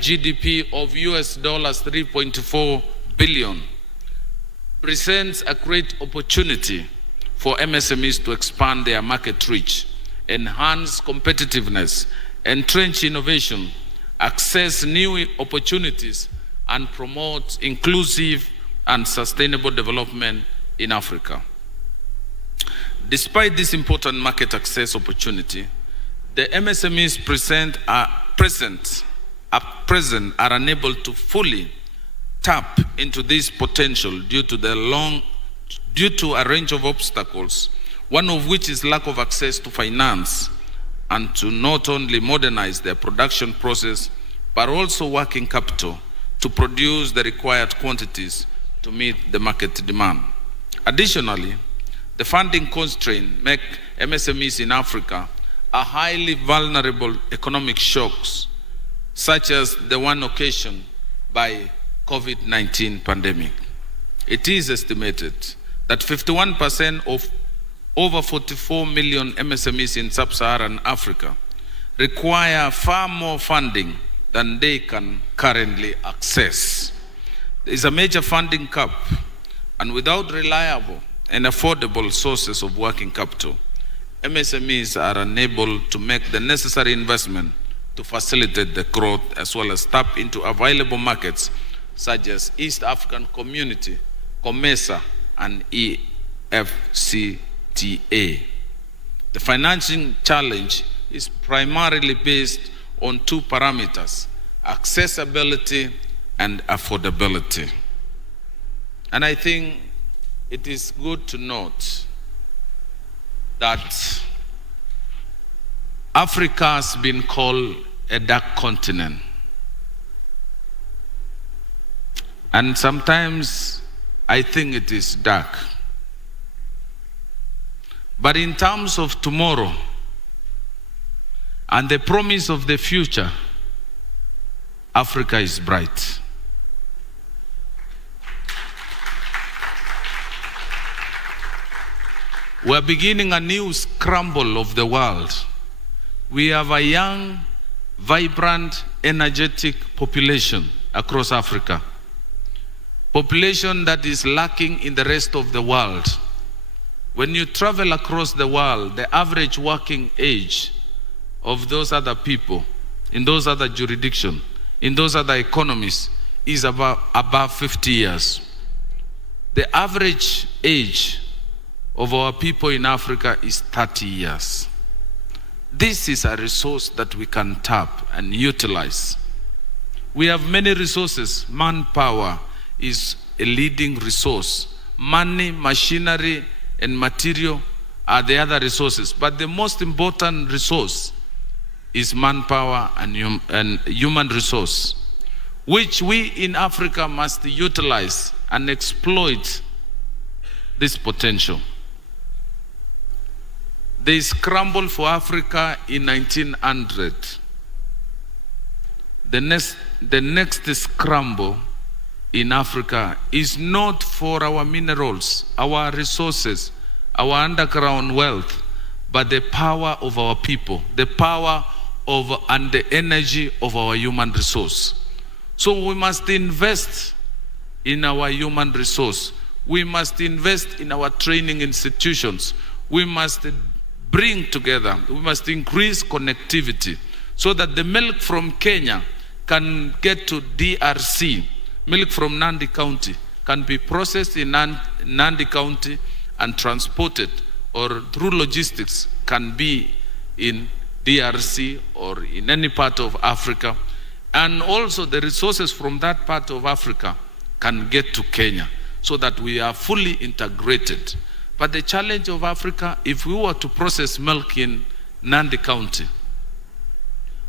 GDP of US dollars 3.4 billion presents a great opportunity for MSMEs to expand their market reach, enhance competitiveness, entrench innovation, access new opportunities, and promote inclusive and sustainable development in Africa. Despite this important market access opportunity, the MSMEs are unable to fully tap into this potential due to a range of obstacles, one of which is lack of access to finance and to not only modernize their production process, but also working capital to produce the required quantities to meet the market demand. Additionally, the funding constraints make MSMEs in Africa are highly vulnerable economic shocks, such as the one occasioned by COVID-19 pandemic. It is estimated that 51% of over 44 million MSMEs in sub-Saharan Africa require far more funding than they can currently access. There is a major funding gap, and without reliable and affordable sources of working capital, MSMEs are unable to make the necessary investment to facilitate the growth as well as tap into available markets such as East African Community, COMESA, and EFCTA. The financing challenge is primarily based on two parameters: accessibility and affordability. And I think it is good to note that Africa has been called a dark continent. And sometimes I think it is dark. But in terms of tomorrow and the promise of the future, Africa is bright. We're beginning a new scramble of the world. We have a young, vibrant, energetic population across Africa. Population that is lacking in the rest of the world. When you travel across the world, the average working age of those other people, in those other jurisdictions, in those other economies, is above 50 years. The average age of our people in Africa is 30 years. This is a resource that we can tap and utilize. We have many resources. Manpower is a leading resource. Money, machinery, and material are the other resources. But the most important resource is manpower and human resource, which we in Africa must utilize and exploit this potential. They scrambled for Africa in 1900. The next scramble in Africa is not for our minerals, our resources, our underground wealth, but the power of our people, the power of and the energy of our human resource. So we must invest in our human resource. We must invest in our training institutions. We must bring together, we must increase connectivity so that the milk from Kenya can get to DRC. Milk from Nandi County can be processed in Nandi County and transported, or through logistics can be in DRC or in any part of Africa. And also the resources from that part of Africa can get to Kenya so that we are fully integrated. But the challenge of Africa, if we were to process milk in Nandi County,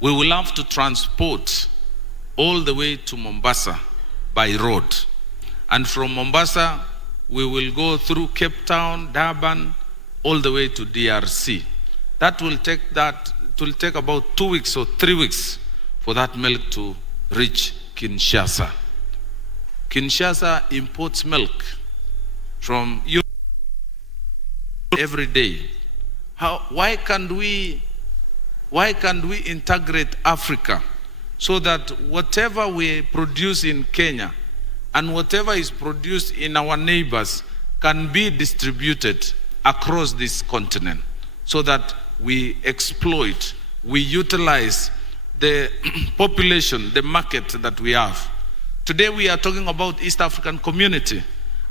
we will have to transport all the way to Mombasa by road. And from Mombasa, we will go through Cape Town, Durban, all the way to DRC. It will take about 2 weeks or 3 weeks for that milk to reach Kinshasa. Kinshasa imports milk from Europe every day. Why can't we integrate Africa so that whatever we produce in Kenya and whatever is produced in our neighbors can be distributed across this continent, so that we exploit, we utilize the population, the market that we have. Today we are talking about East African community,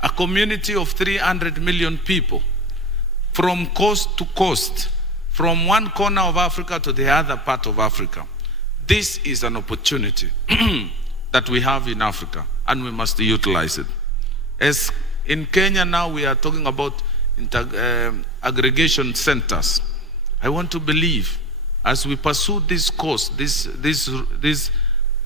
a community of 300 million people, from coast to coast, from one corner of Africa to the other part of Africa. This is an opportunity that we have in Africa, and we must utilize it. As in Kenya now, we are talking about aggregation centers. I want to believe, as we pursue this course, this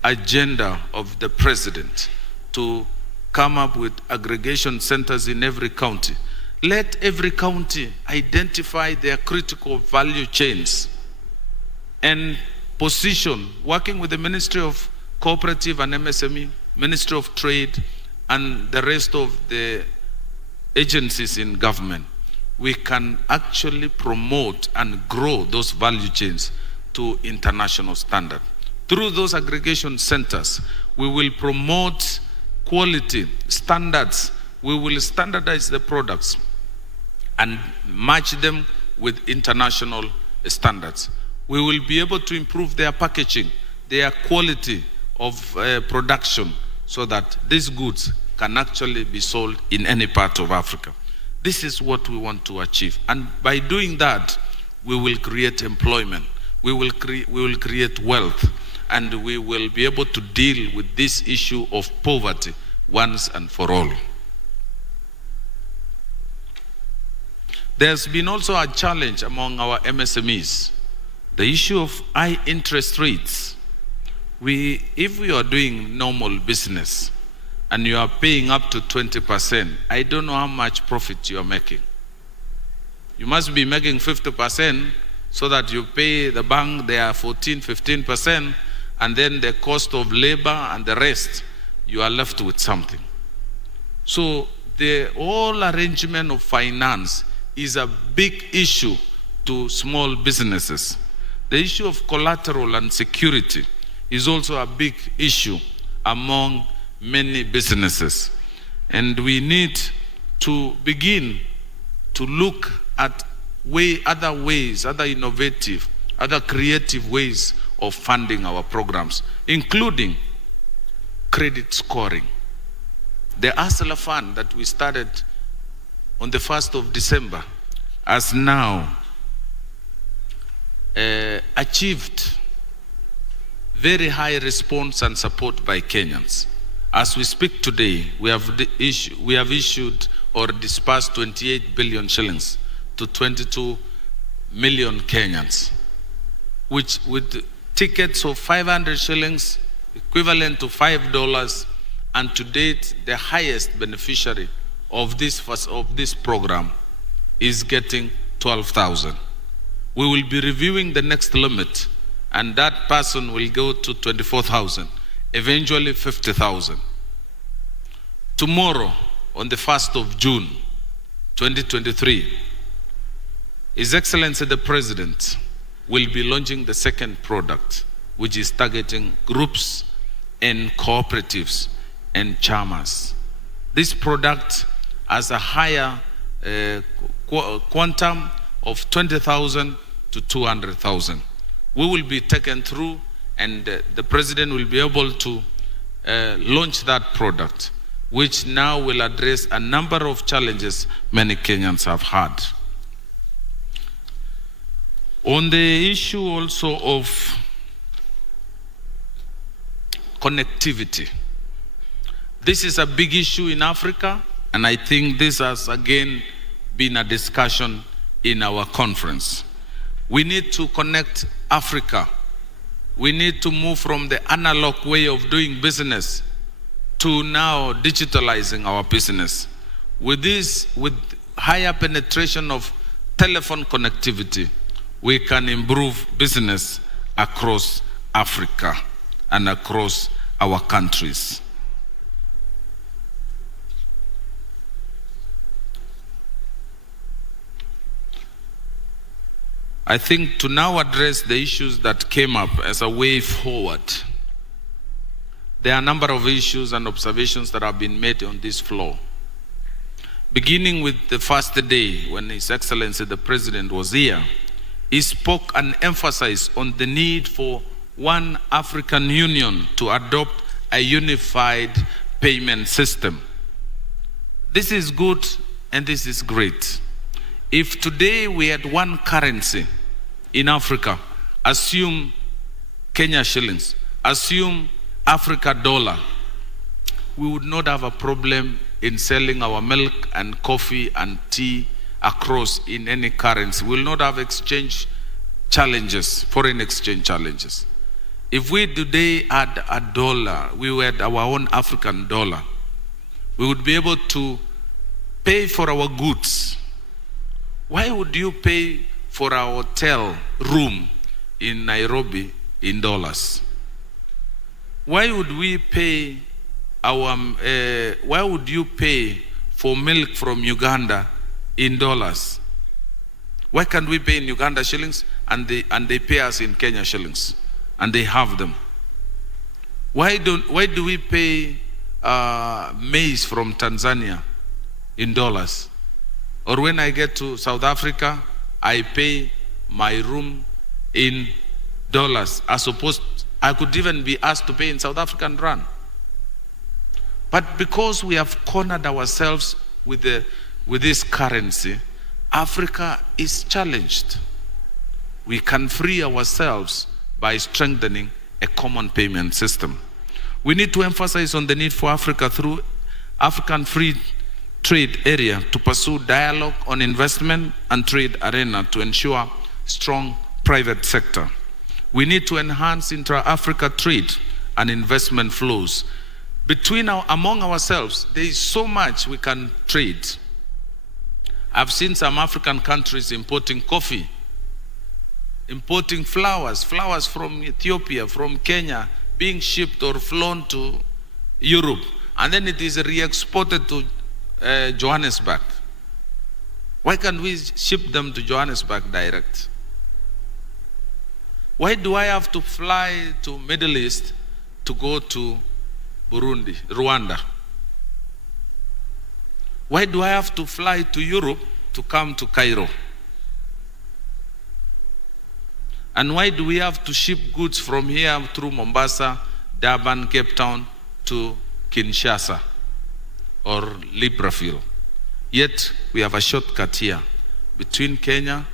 agenda of the president to come up with aggregation centers in every county, let every county identify their critical value chains and position, working with the Ministry of Cooperative and MSME, Ministry of Trade, and the rest of the agencies in government, we can actually promote and grow those value chains to international standard. Through those aggregation centers, we will promote quality standards. We will standardize the products and match them with international standards. We will be able to improve their packaging, their quality of production, so that these goods can actually be sold in any part of Africa. This is what we want to achieve. And by doing that, we will create employment, we will create wealth, and we will be able to deal with this issue of poverty once and for all. There's been also a challenge among our MSMEs, the issue of high interest rates. If we are doing normal business and you are paying up to 20%, I don't know how much profit you are making. You must be making 50%, so that you pay the bank their 14-15%, and then the cost of labor and the rest, you are left with something. So the whole arrangement of finance is a big issue to small businesses. The issue of collateral and security is also a big issue among many businesses. And we need to begin to look at other ways, other innovative, other creative ways of funding our programs, including credit scoring. The Hustler Fund that we started on the 1st of December has now achieved very high response and support by Kenyans. As we speak today, we have issued or disbursed 28 billion shillings to 22 million Kenyans, which with tickets of 500 shillings, equivalent to $5, and to date, the highest beneficiary of this program is getting 12,000. We will be reviewing the next limit, and that person will go to 24,000, eventually 50,000. Tomorrow, on the 1st of June, 2023, His Excellency the President will be launching the second product, which is targeting groups and cooperatives and chamas. This product has a higher quantum of 20,000 to 200,000. We will be taken through, and the President will be able to launch that product, which now will address a number of challenges many Kenyans have had. On the issue also of connectivity, this is a big issue in Africa, and I think this has again been a discussion in our conference. We need to connect Africa. We need to move from the analog way of doing business to now digitalizing our business. With higher penetration of telephone connectivity, we can improve business across Africa and across our countries. I think to now address the issues that came up as a way forward, There are a number of issues and observations that have been made on this floor. Beginning with the first day when His Excellency the President was here, he spoke and emphasized on the need for one African Union to adopt a unified payment system. This is good and this is great. If today we had one currency in Africa, assume Kenya shillings, assume Africa dollar, we would not have a problem in selling our milk and coffee and tea across in any currency. We will not have exchange challenges, foreign exchange challenges. If we today had a dollar, we had our own African dollar, we would be able to pay for our goods. Why would you pay for a hotel room in Nairobi in dollars? Why would we pay why would you pay for milk from Uganda in dollars? Why can't we pay in Uganda shillings and they pay us in Kenya shillings and they have them? Why do we pay maize from Tanzania in dollars? Or when I get to South Africa, I pay my room in dollars, as opposed I could even be asked to pay in South African rand. But because we have cornered ourselves with this currency, Africa is challenged. We can free ourselves by strengthening a common payment system. We need to emphasize on the need for Africa through African Free Trade Area to pursue dialogue on investment and trade arena to ensure strong private sector. We need to enhance intra-Africa trade and investment flows. Among ourselves, there is so much we can trade. I've seen some African countries importing coffee, importing flowers from Ethiopia, from Kenya, being shipped or flown to Europe, and then it is re-exported to Johannesburg. Why can't we ship them to Johannesburg direct? Why do I have to fly to Middle East to go to Burundi, Rwanda? Why do I have to fly to Europe to come to Cairo? And why do we have to ship goods from here through Mombasa, Durban, Cape Town to Kinshasa or Libreville? Yet we have a shortcut here between Kenya,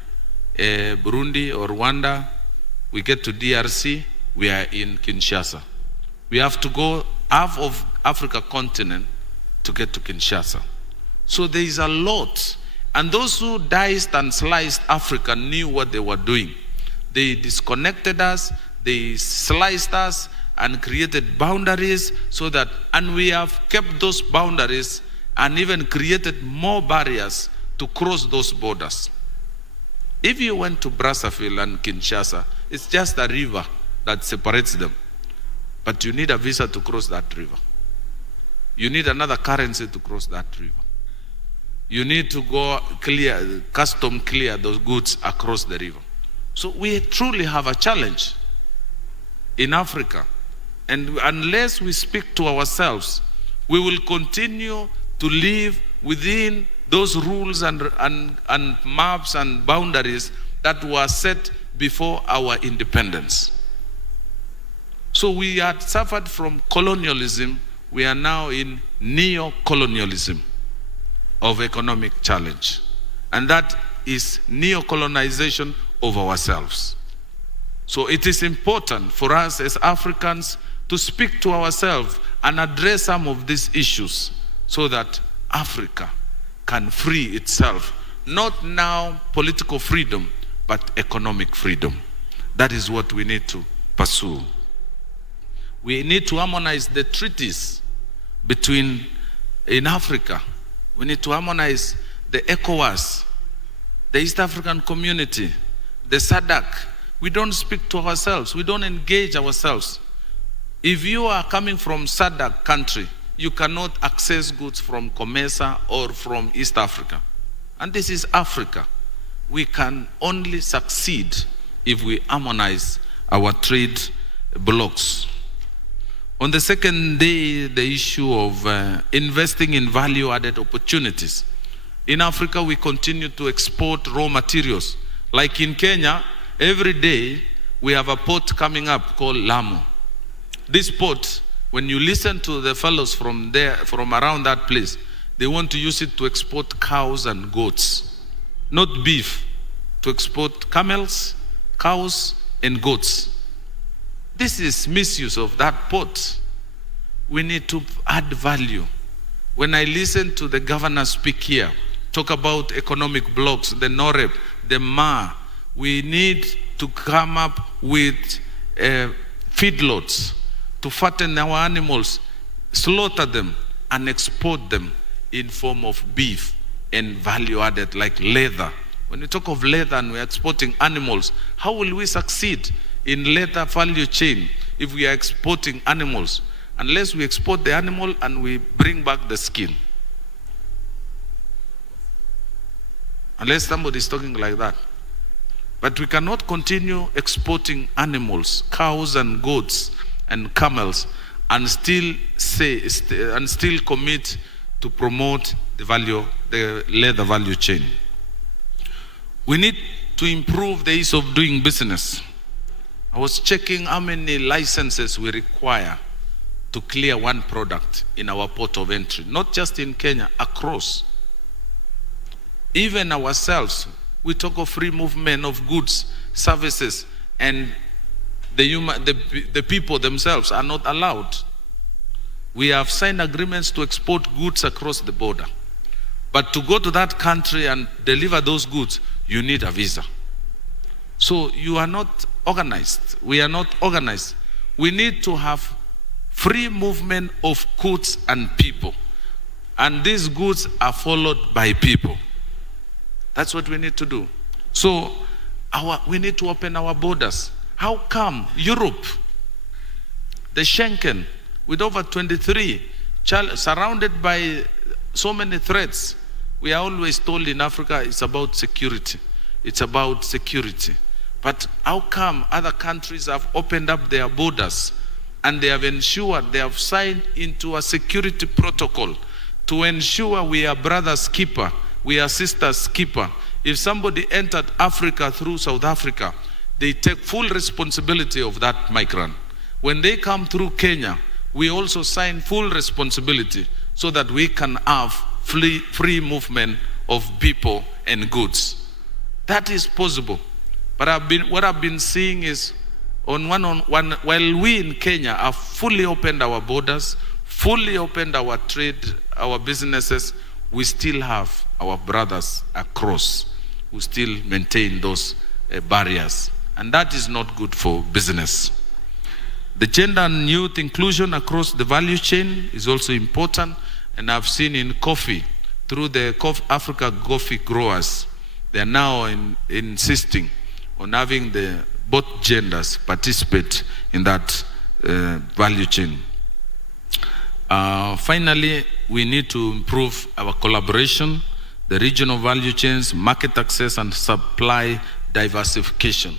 Burundi or Rwanda. We get to DRC, we are in Kinshasa. We have to go half of Africa continent to get to Kinshasa. So there is a lot. And those who diced and sliced Africa knew what they were doing. They disconnected us, they sliced us and created boundaries and we have kept those boundaries and even created more barriers to cross those borders. If you went to Brazzaville and Kinshasa, it's just a river that separates them. But you need a visa to cross that river. You need another currency to cross that river. You need to go custom clear those goods across the river. So we truly have a challenge in Africa. And unless we speak to ourselves, we will continue to live within those rules and maps and boundaries that were set before our independence. So we had suffered from colonialism. We are now in neo-colonialism of economic challenge. And that is neo-colonization of ourselves. So it is important for us as Africans to speak to ourselves and address some of these issues so that Africa can free itself. Not now political freedom, but economic freedom. That is what we need to pursue. We need to harmonize the treaties in Africa. We need to harmonize the ECOWAS, the East African Community, the SADC. We don't speak to ourselves. We don't engage ourselves. If you are coming from SADC country, you cannot access goods from COMESA or from East Africa. And this is Africa. We can only succeed if we harmonize our trade blocks. On the second day, the issue of investing in value-added opportunities. In Africa, we continue to export raw materials. Like in Kenya, every day we have a port coming up called Lamu. This port, when you listen to the fellows from around that place, they want to use it to export cows and goats, not beef, to export camels, cows, and goats. This is misuse of that port. We need to add value. When I listen to the governor speak here, talk about economic blocks, the NOREP, the MA, we need to come up with feedlots to fatten our animals, slaughter them, and export them in form of beef and value added like leather. When we talk of leather and we're exporting animals, how will we succeed in leather value chain if we are exporting animals? Unless we export the animal and we bring back the skin. Unless somebody is talking like that. But we cannot continue exporting animals, cows and goats and camels, and still commit to promote the leather value chain. We need to improve the ease of doing business. I was checking how many licenses we require to clear one product in our port of entry, not just in Kenya, across. Even ourselves, we talk of free movement of goods, services, and the people themselves are not allowed. We have signed agreements to export goods across the border. But to go to that country and deliver those goods, you need a visa. So you are not organized. We are not organized. We need to have free movement of goods and people. And these goods are followed by people. That's what we need to do. So we need to open our borders. How come Europe, the Schengen, with over 23, surrounded by so many threats, we are always told in Africa it's about security. It's about security. But how come other countries have opened up their borders and they have ensured, they have signed into a security protocol to ensure we are brothers keeper, we are sisters keeper. If somebody entered Africa through South Africa, they take full responsibility of that migrant. When they come through Kenya, we also sign full responsibility so that we can have free movement of people and goods. That is possible. But what I've been seeing is while we in Kenya have fully opened our borders, fully opened our trade, our businesses, we still have our brothers across who still maintain those barriers. And that is not good for business. The gender and youth inclusion across the value chain is also important. And I've seen in coffee, through the Africa coffee growers, they are now insisting on having both genders participate in that value chain. Finally, we need to improve our collaboration, the regional value chains, market access, and supply diversification.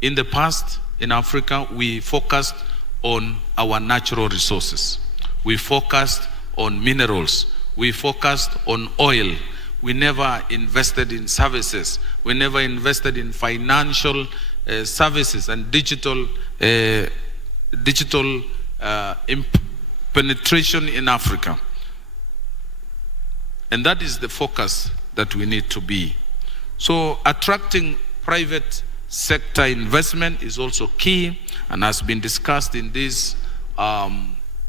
In the past, in Africa, we focused on our natural resources. We focused on minerals. We focused on oil. We never invested in services. We never invested in financial services and digital penetration in Africa. And that is the focus that we need to be. So attracting private sector investment is also key and has been discussed in this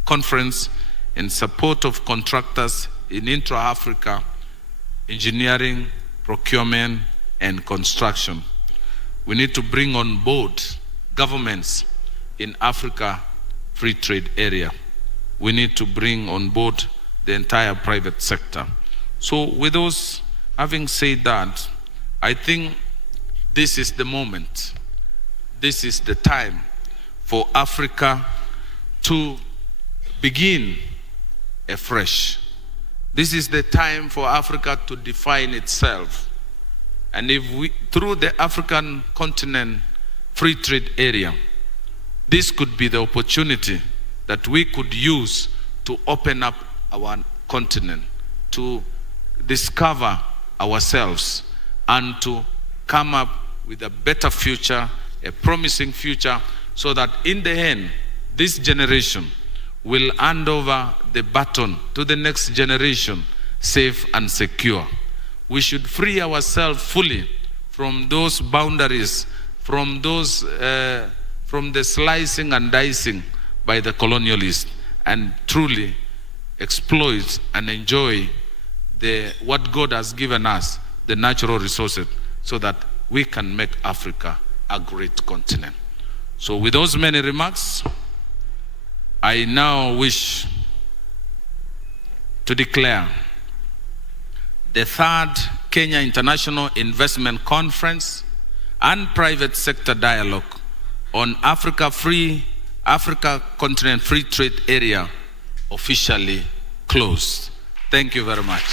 conference in support of contractors in intra-Africa engineering, procurement, and construction. We need to bring on board governments in Africa free trade area. We need to bring on board the entire private sector. So with those, having said that, I think this is the moment. This is the time for Africa to begin afresh. This is the time for Africa to define itself. And if we, through the African continent free trade area, this could be the opportunity that we could use to open up our continent, to discover ourselves, and to come up with a better future, a promising future, so that in the end, this generation will hand over the baton to the next generation, safe and secure. We should free ourselves fully from those boundaries, from those, from the slicing and dicing by the colonialists, and truly exploit and enjoy what God has given us, the natural resources, so that we can make Africa a great continent. So with those many remarks, I now wish to declare the third Kenya International Investment Conference and Private Sector Dialogue on Africa Continent Free Trade Area officially closed. Thank you very much.